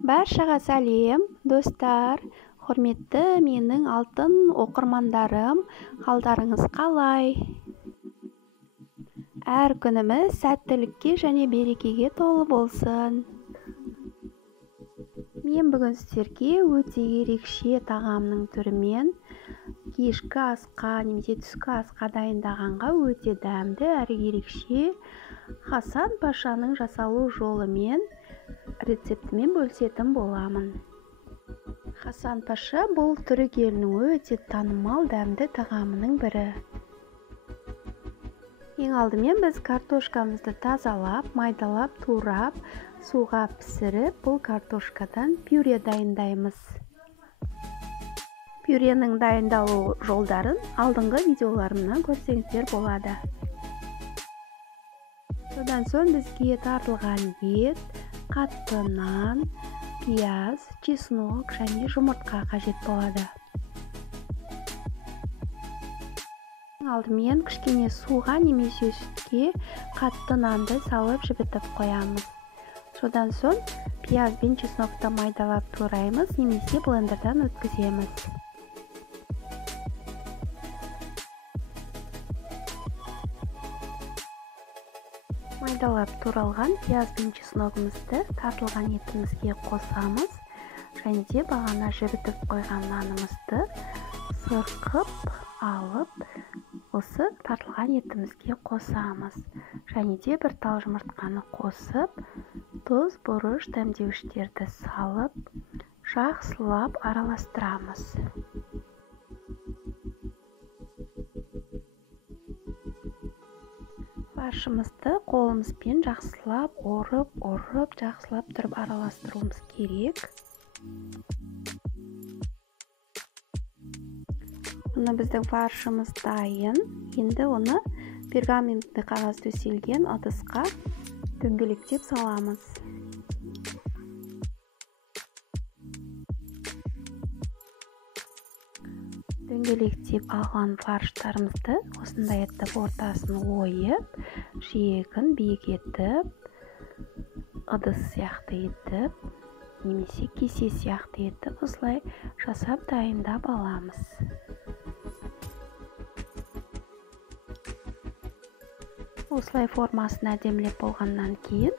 Баршаға сәлем, достар, құрметті менің алтын оқырмандарым, қалдарыңыз қалай? Әр күніміз сәттілікке және берекеге толы болсын. Мен бүгін сіздерге өте ерекше тағамның түрімен кешкі асқа немесе түскі асқа дайындағанға өте дәмді әрі ерекше Хасан Пашаның жасалу жолымен рецептімен бөлісетін боламын. Хасан Паша бұл түрік елінің өте танымал дәмді тағамының бірі. Ең алдымен біз картошкамызды тазалап, майдалап, турап, суға пісіріп, бұл картошкадан пюре дайындаймыз. Пюренің дайындалу жолдарын алдыңғы видеоларымнан көрсеңіздер болады. Содан соң бізге тартылған ет, қатты нан, пияз, чеснок және жұмыртқа қажет болады. Алдымен кішкене суға немесе сүтке қатты нанды салып жібітіп қоямыз. Содан соң пияз бен чеснокты майдалап тураймыз немесе блендердан өткіземіз. Майдалап туралған пияз бен чесногымызды тартылған етімізге қосамыз және де бағана жібітіп қойған нанымызды сырқып алып, осы тартылған етімізге қосамыз. Және де бір тал жұмыртқаны қосып, тұз, бұрыш, дәмдеуіштерді салып, жақсылап араластырамыз. Фаршымызды қолымызбен жақсылап, орып, жақсылап тұрып араластыруымыз керек. Мұны біздің фаршымыз дайын. Енді оны пергаментті қағаз төселген ыдысқа дөңгелектеп саламыз. Дөңгелектеп алған фарштарымызды осындай етіп ортасын ойып, жиегін биік етіп, ыдыс сияқты етіп, немесе кесе сияқты етіп, осылай жасап дайындап аламыз. Осылай формасын әдемілеп болғаннан кейін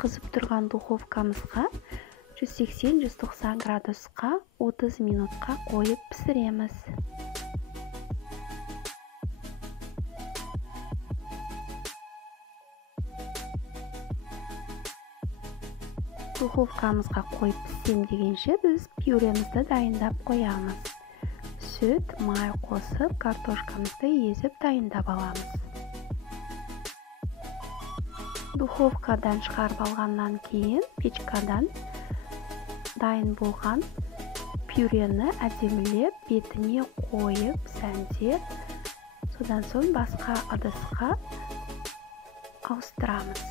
қызып тұрған духовкамызға 180-190 градусқа 30 минутқа қойып пісіреміз. Духовкамызға қойып піссем дегенше біз пюремізді дайындап қоямыз. Сүт, май қосып, картошкамызды езіп дайындап аламыз. Духовкадан шығарып алғаннан кейін печкадан дайын болған пюрені әдемілеп бетіне қойып сәндеп, содан соң басқа ыдысқа ауыстырамыз.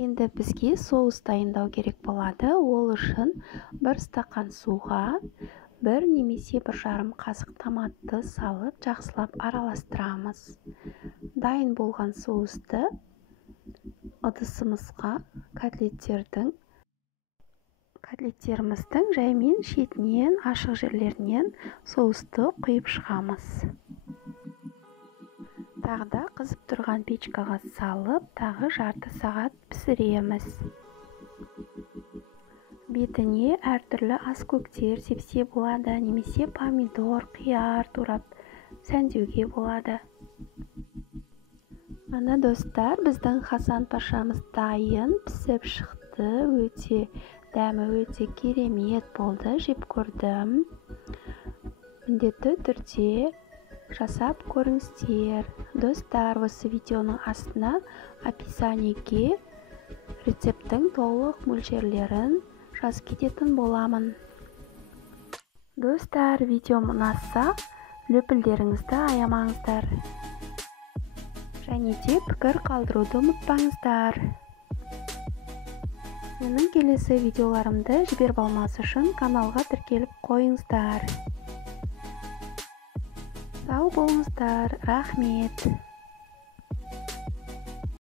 Енді бізге соус дайындау керек болады. Ол үшін бір стақан суға 1 немесе 1,5 қасық томатты салып, жақсылап араластырамыз. Дайын болған соусты ыдысымызға котлеттеріміздің жаймен шетінен, ашық жерлерінен соусты құйып шығамыз. Тағы да қызып тұрған печкаға салып, тағы жарты сағат пісіреміз. Бетіне әртүрлі аскөктер сепсе болады, немесе помидор, қияр турап сәндеуге болады. Мына достар, біздің Хасан Пашамыз дайын, пісіп шықты, дәмі өте керемет болды, жеп көрдім. Міндетті түрде жасап көріңіздер. Достар, осы видеоның астына описаниеге рецептің толық мөлшерлерін жазып кететін боламын. Достар, видеом ұнаса, löпілдеріңізді аямаңыздар. Және де пікір қалдыруды ұмытпаңыздар. менің келесі видеоларымды жіберіп алмас үшін каналға тіркеліп қойыңыздар. Сау болыңыздар, рахмет.